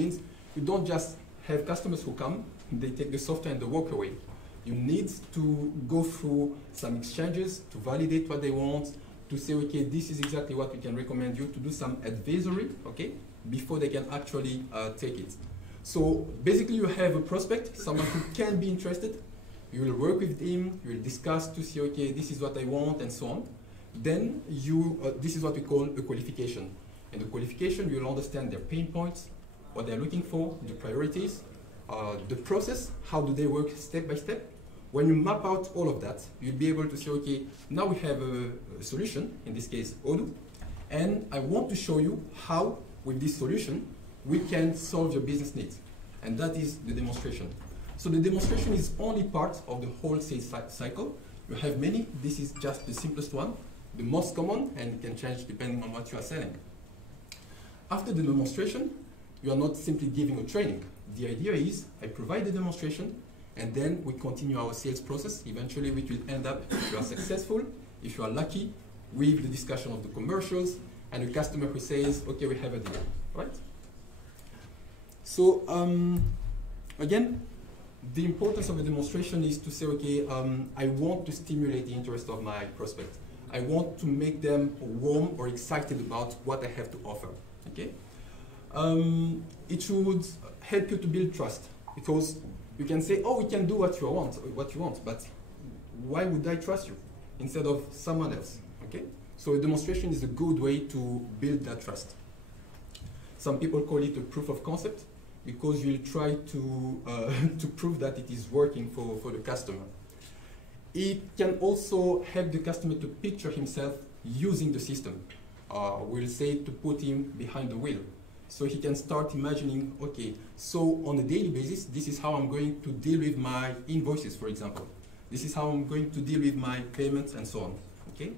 means you don't just have customers who come, they take the software and they walk away. You need to go through some exchanges to validate what they want, to say, okay, this is exactly what we can recommend you, to do some advisory, okay, before they can actually take it. So basically you have a prospect, someone who can be interested. You will work with him, you will discuss to see, okay, this is what I want, and so on. Then this is what we call a qualification. In the qualification, you'll understand their pain points, what they're looking for, the priorities, the process, how do they work step by step. When you map out all of that, you'll be able to say, okay, now we have a solution, in this case, Odoo, and I want to show you how, with this solution, we can solve your business needs. And that is the demonstration. So the demonstration is only part of the whole sales cycle. You have many. This is just the simplest one, the most common, and it can change depending on what you are selling. After the demonstration, you are not simply giving a training. The idea is I provide the demonstration, and then we continue our sales process. Eventually, we will end up, if you are successful, if you are lucky, with the discussion of the commercials, and a customer who says, okay, we have a deal, right? So, again, the importance of a demonstration is to say, okay, I want to stimulate the interest of my prospect. I want to make them warm or excited about what I have to offer, okay? It should help you to build trust, because you can say, oh, we can do what you want, but why would I trust you instead of someone else, okay? So a demonstration is a good way to build that trust. Some people call it a proof of concept, because you'll try to prove that it is working for the customer. It can also help the customer to picture himself using the system. We'll say to put him behind the wheel. So he can start imagining, okay, so on a daily basis, this is how I'm going to deal with my invoices, for example. This is how I'm going to deal with my payments and so on, okay?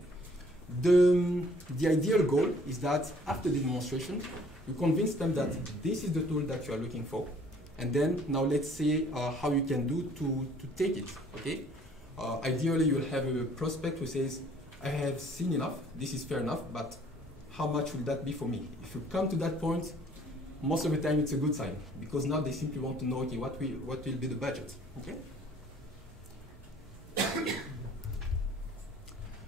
The ideal goal is that after the demonstration, you convince them that this is the tool that you are looking for, and then now let's see how you can do to take it, okay? Ideally, you'll have a prospect who says, I have seen enough, this is fair enough, but how much will that be for me? If you come to that point, most of the time it's a good sign, because now they simply want to know, okay, what will be the budget, okay?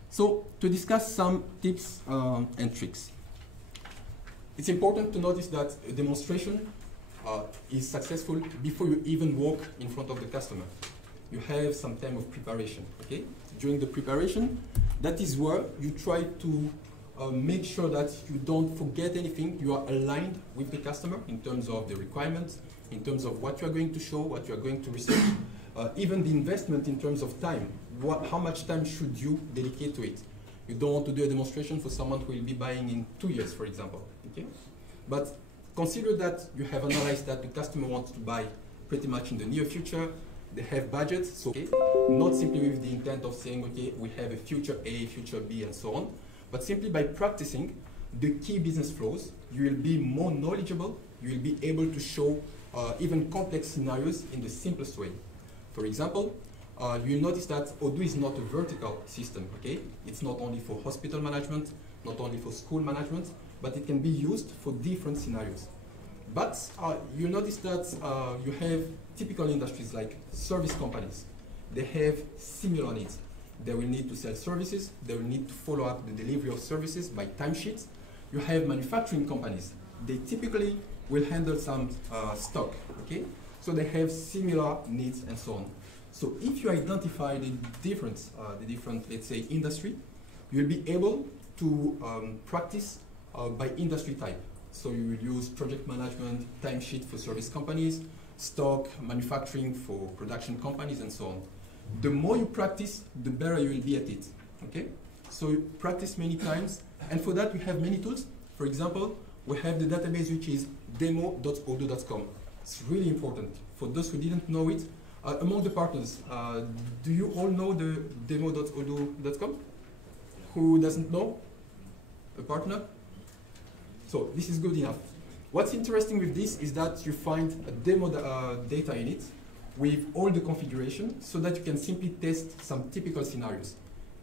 So, to discuss some tips and tricks. It's important to notice that a demonstration is successful before you even walk in front of the customer. You have some time of preparation, okay? During the preparation, that is where you try to make sure that you don't forget anything. You are aligned with the customer in terms of the requirements, in terms of what you are going to show, what you are going to research, even the investment in terms of time. How much time should you dedicate to it? You don't want to do a demonstration for someone who will be buying in 2 years, for example, okay? But consider that you have analyzed that the customer wants to buy pretty much in the near future. They have budgets, so okay, not simply with the intent of saying, okay, we have a future A, future B, and so on, but simply by practicing the key business flows, you will be more knowledgeable, you will be able to show even complex scenarios in the simplest way. For example, you'll notice that Odoo is not a vertical system, okay? It's not only for hospital management, not only for school management, but it can be used for different scenarios. But you notice that you have typical industries like service companies. They have similar needs. They will need to sell services. They will need to follow up the delivery of services by timesheets. You have manufacturing companies. They typically will handle some stock, okay? So they have similar needs and so on. So if you identify the different, let's say, industry, you'll be able to practice by industry type. So you will use project management, timesheet for service companies, stock, manufacturing for production companies, and so on. The more you practice, the better you will be at it, okay? So you practice many times, and for that we have many tools. For example, we have the database which is demo.odoo.com. It's really important. For those who didn't know it, among the partners, do you all know the demo.odoo.com? Who doesn't know? A partner? So this is good enough. What's interesting with this is that you find a demo data in it with all the configuration so that you can simply test some typical scenarios.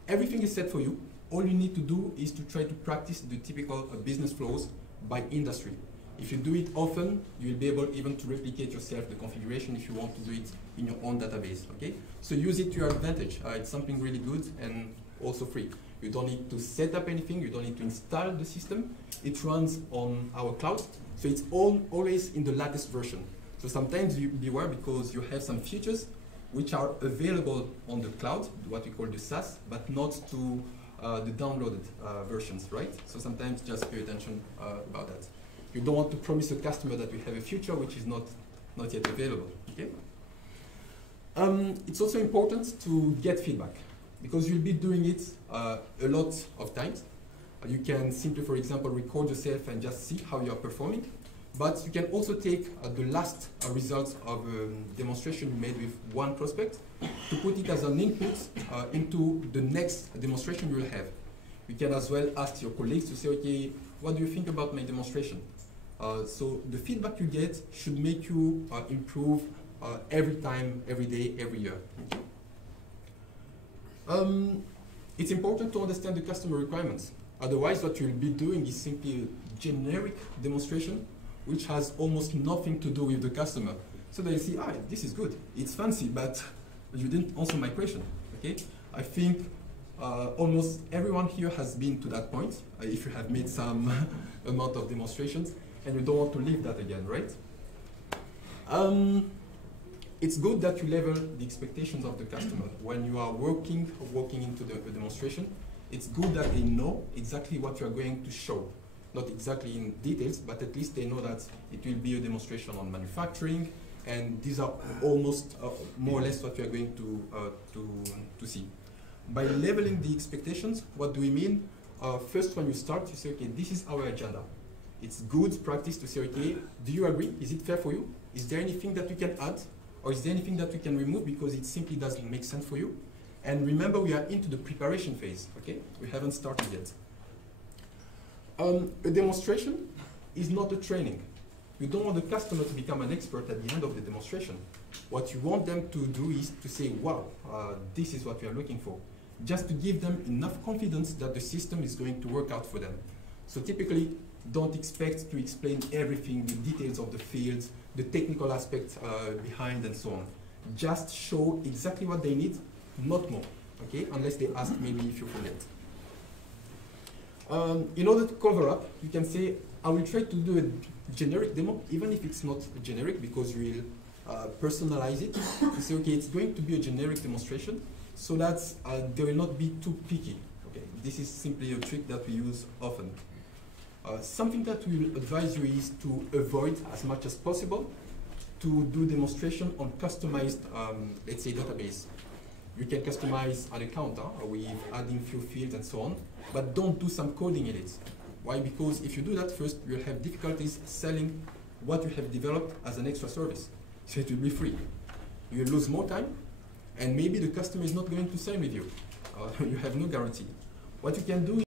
Everything is set for you. All you need to do is to try to practice the typical business flows by industry. If you do it often, you will be able even to replicate yourself the configuration if you want to do it in your own database, okay? So use it to your advantage. It's something really good and also free. You don't need to set up anything, you don't need to install the system. It runs on our cloud, so it's always in the latest version. So sometimes you beware because you have some features which are available on the cloud, what we call the SaaS, but not to the downloaded versions, right? So sometimes just pay attention about that. You don't want to promise a customer that we have a future which is not yet available, okay? It's also important to get feedback because you'll be doing it a lot of times. You can simply, for example, record yourself and just see how you are performing. But you can also take the last results of a demonstration you made with one prospect to put it as an input into the next demonstration you will have. You can as well ask your colleagues to say, okay, what do you think about my demonstration? So the feedback you get should make you improve every time, every day, every year. It's important to understand the customer requirements. Otherwise, what you'll be doing is simply a generic demonstration which has almost nothing to do with the customer. So they see, this is good, it's fancy, but you didn't answer my question, okay? I think almost everyone here has been to that point, if you have made some amount of demonstrations, and you don't want to leave that again, right? It's good that you level the expectations of the customer. When you are walking into the demonstration, it's good that they know exactly what you are going to show. Not exactly in details, but at least they know that it will be a demonstration on manufacturing, and these are almost more or less what you are going to see. By leveling the expectations, what do we mean? First, when you start, you say, okay, this is our agenda. It's good practice to say, okay, do you agree? Is it fair for you? Is there anything that we can add? Or is there anything that we can remove because it simply doesn't make sense for you? And remember, we are into the preparation phase, okay? We haven't started yet. A demonstration is not a training. You don't want the customer to become an expert at the end of the demonstration. What you want them to do is to say, wow, this is what we are looking for. Just to give them enough confidence that the system is going to work out for them. So typically, don't expect to explain everything, the details of the fields, the technical aspects behind and so on. Just show exactly what they need, not more, okay? Unless they ask maybe if you forget. In order to cover up, you can say, I will try to do a generic demo, even if it's not generic, because you will personalize it. To say, okay, it's going to be a generic demonstration, so that they will not be too picky. Okay, this is simply a trick that we use often. Something that we will advise you is to avoid, as much as possible, to do demonstration on customized, let's say, database. You can customize an account with adding few fields and so on, but don't do some coding in it. Why? Because if you do that, first you'll have difficulties selling what you have developed as an extra service. So it will be free. You'll lose more time, and maybe the customer is not going to sign with you. You have no guarantee. What you can do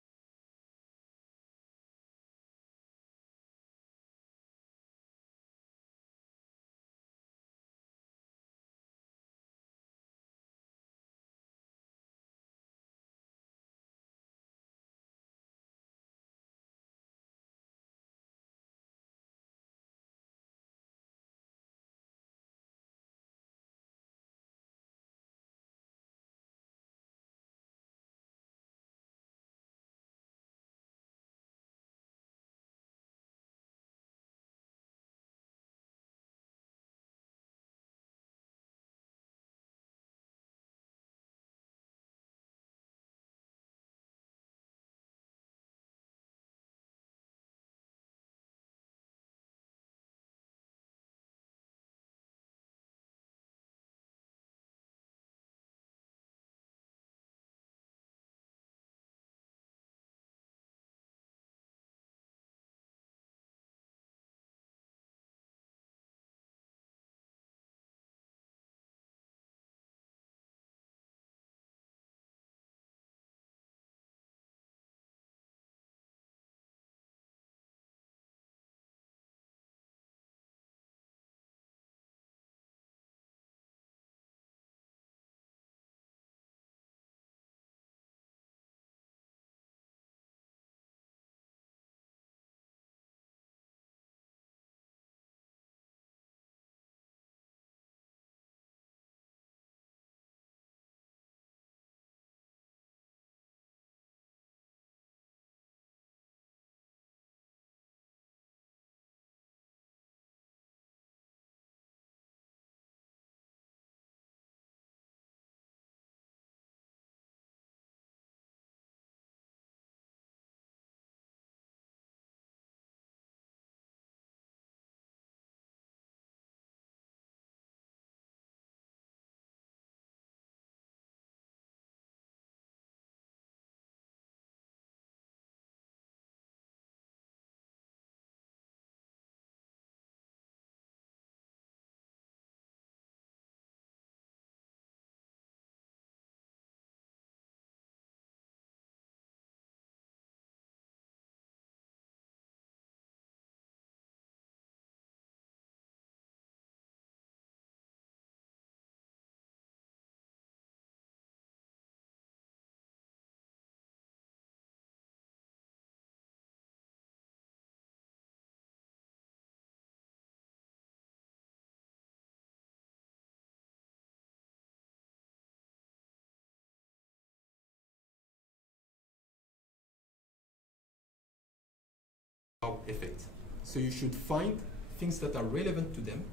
wow effect. So you should find things that are relevant to them,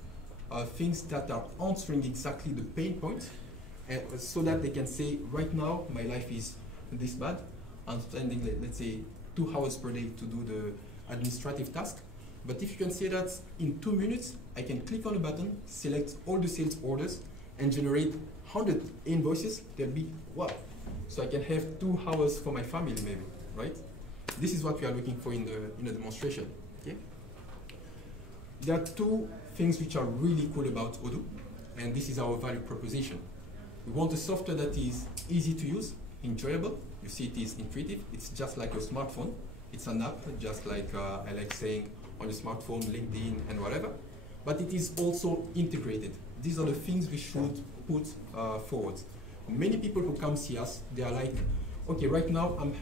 things that are answering exactly the pain point, and so that they can say, right now my life is this bad. I'm spending, let's say, 2 hours per day to do the administrative task. But if you can say that in 2 minutes, I can click on a button, select all the sales orders, and generate 100 invoices, they'll be, wow. So I can have 2 hours for my family maybe, right? This is what we are looking for in the demonstration. Okay? There are 2 things which are really cool about Odoo, and this is our value proposition. We want a software that is easy to use, enjoyable. You see, it is intuitive. It's just like your smartphone. It's an app, just like I like saying on your smartphone, LinkedIn, and whatever. But it is also integrated. These are the things we should put forward. Many people who come see us, they are like, okay, right now I'm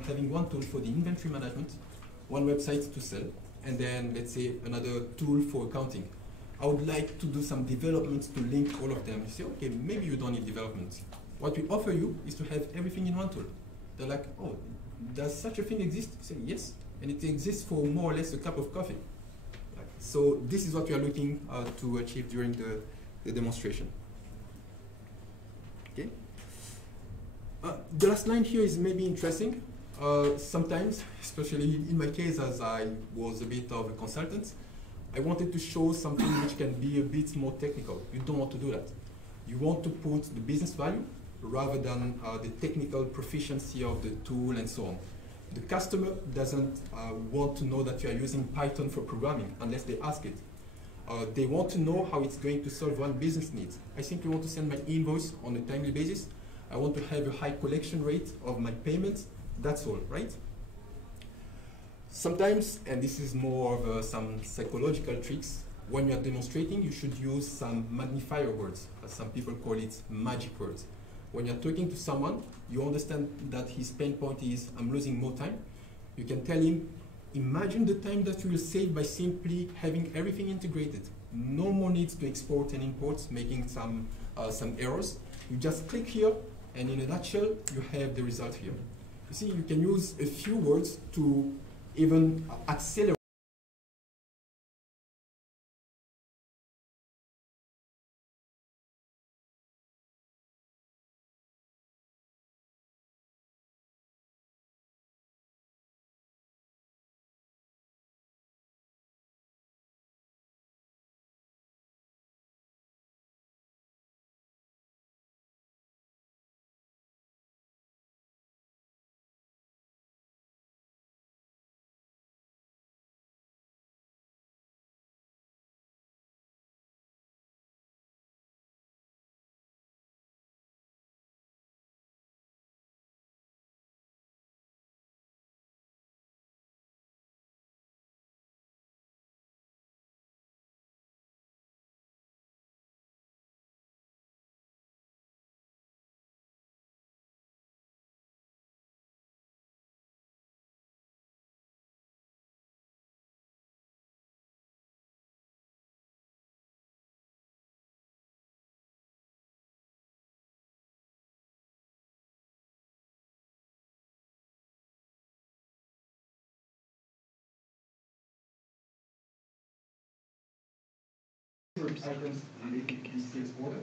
having one tool for the inventory management, one website to sell, and then let's say another tool for accounting. I would like to do some developments to link all of them. You say, okay, maybe you don't need development. What we offer you is to have everything in one tool. They're like, oh, does such a thing exist? You say, yes, and it exists for more or less a cup of coffee. So this is what we are looking to achieve during the demonstration. Okay. The last line here is maybe interesting. Sometimes, especially in my case, as I was a bit of a consultant, I wanted to show something which can be a bit more technical. You don't want to do that. You want to put the business value rather than the technical proficiency of the tool and so on. The customer doesn't want to know that you are using Python for programming unless they ask it. They want to know how it's going to solve one business need. I simply want to send my invoice on a timely basis. I want to have a high collection rate of my payments. That's all, right? Sometimes, and this is more of some psychological tricks, when you're demonstrating, you should use some magnifier words, as some people call it magic words. When you're talking to someone, you understand that his pain point is, I'm losing more time. You can tell him, imagine the time that you will save by simply having everything integrated. No more needs to export and import, making some errors. You just click here, and in a nutshell, you have the result here. You see, you can use a few words to even accelerate. Items related to the sales order,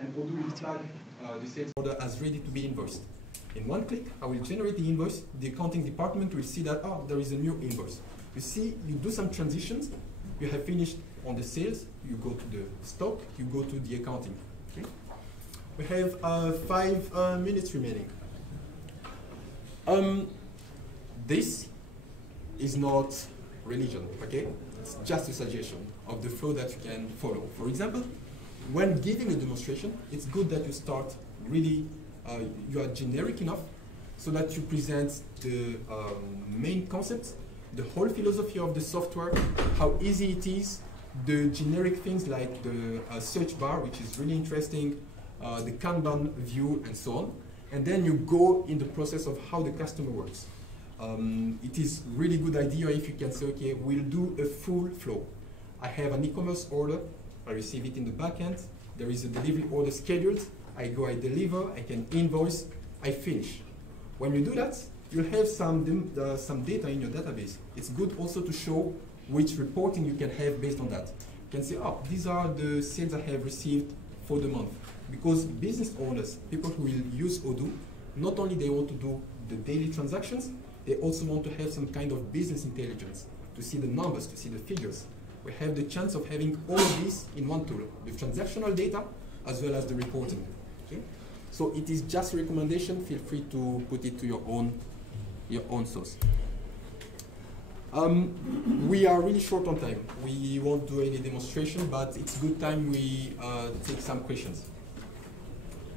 and Odoo will tag the sales order as ready to be invoiced. In one click, I will generate the invoice. The accounting department will see that, oh, there is a new invoice. You see, you do some transitions. You have finished on the sales. You go to the stock. You go to the accounting. Okay? We have 5 minutes remaining. This is not religion, okay? It's just a suggestion of the flow that you can follow. For example, when giving a demonstration, it's good that you start really, you are generic enough so that you present the main concept, the whole philosophy of the software, how easy it is, the generic things like the search bar, which is really interesting, the Kanban view, and so on. And then you go in the process of how the customer works. It is really good idea if you can say, okay, we'll do a full flow. I have an e-commerce order, I receive it in the backend, there is a delivery order scheduled, I go, I deliver, I can invoice, I finish. When you do that, you'll have some data in your database. It's good also to show which reporting you can have based on that. You can say, oh, these are the sales I have received for the month. Because business owners, people who will use Odoo, not only they want to do the daily transactions, they also want to have some kind of business intelligence, to see the numbers, to see the figures. We have the chance of having all of this in one tool, the transactional data as well as the reporting. Okay? So it is just a recommendation. Feel free to put it to your own source. We are really short on time. We won't do any demonstration, but it's good time we take some questions.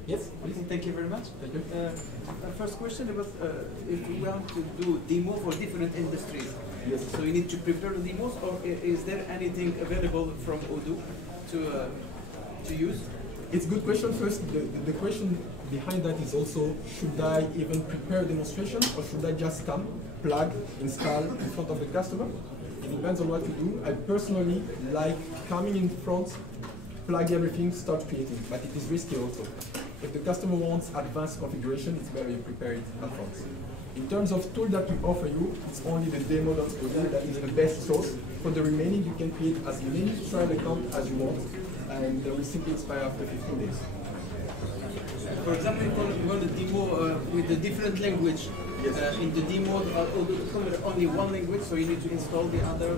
Yes, please. Thank you very much. Thank you. First question about if we want to do demo for different industries. Yes. So you need to prepare the demos, or is there anything available from Odoo to use? It's a good question. First, the question behind that is also, should I even prepare a demonstration, or should I just come, plug, install in front of the customer? It depends on what you do. I personally like coming in front, plug everything, start creating, but it is risky also. If the customer wants advanced configuration, it's better you prepare it up front. In terms of tool that we offer you, it's only the demo.odoo that is the best source. For the remaining, you can create as many trial accounts as you want, and they will simply expire after 15 days. For example, if you want a demo with a different language, yes. In the demo, Odoo comes with only one language, so you need to install the other.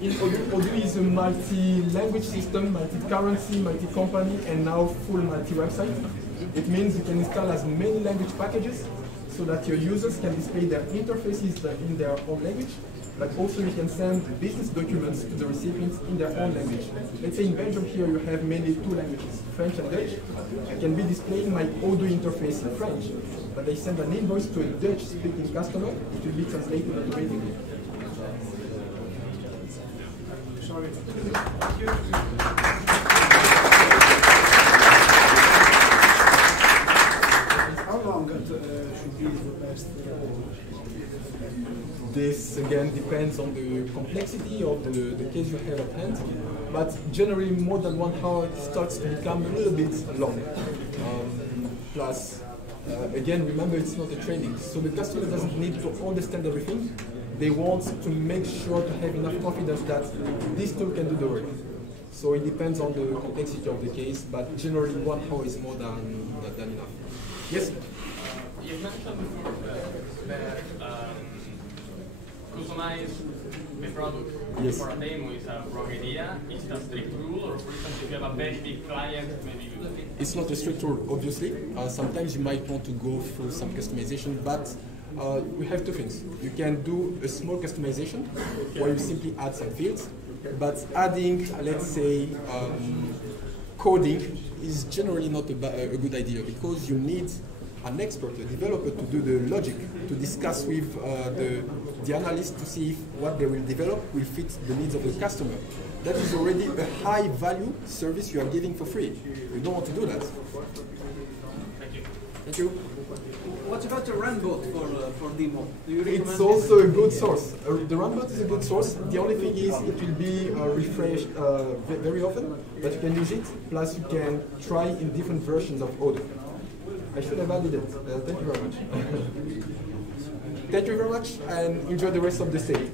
In Odoo is a multi-language system, multi-currency, multi-company, and now full multi-website. It means you can install as many language packages so that your users can display their interfaces in their own language, but also you can send business documents to the recipients in their own language. Let's say in Belgium here you have mainly two languages, French and Dutch. I can be displaying my Odoo interface in French, but I send an invoice to a Dutch-speaking customer, it will be translated automatically. Sorry. How long should be the best? This again depends on the complexity of the case you have at hand, but generally more than 1 hour starts to become a little bit long. Plus, again, remember it's not a training, so the customer doesn't need to understand everything. They want to make sure to have enough confidence that this tool can do the work. So it depends on the complexity of the case, but generally 1 hour is more than enough. Yes? You mentioned before that customize the product yes. for a demo is a wrong idea. Is it a strict rule, or for instance, if you have a very big client, maybe you It's not a strict rule, obviously. Sometimes you might want to go through some customization, but we have two things. You can do a small customization where you simply add some fields, but adding, let's say, coding is generally not a good idea, because you need an expert, a developer, to do the logic, to discuss with the analyst to see if what they will develop will fit the needs of the customer. That is already a high value service you are giving for free. You don't want to do that. Thank you. Thank you. What about the runbot for demo? Do you recommend It's also a good source. The runbot is a good source. The only thing is it will be refreshed very often, but you can use it. Plus you can try in different versions of Odoo. I should have added it. Thank you very much. Thank you very much, and enjoy the rest of the stay.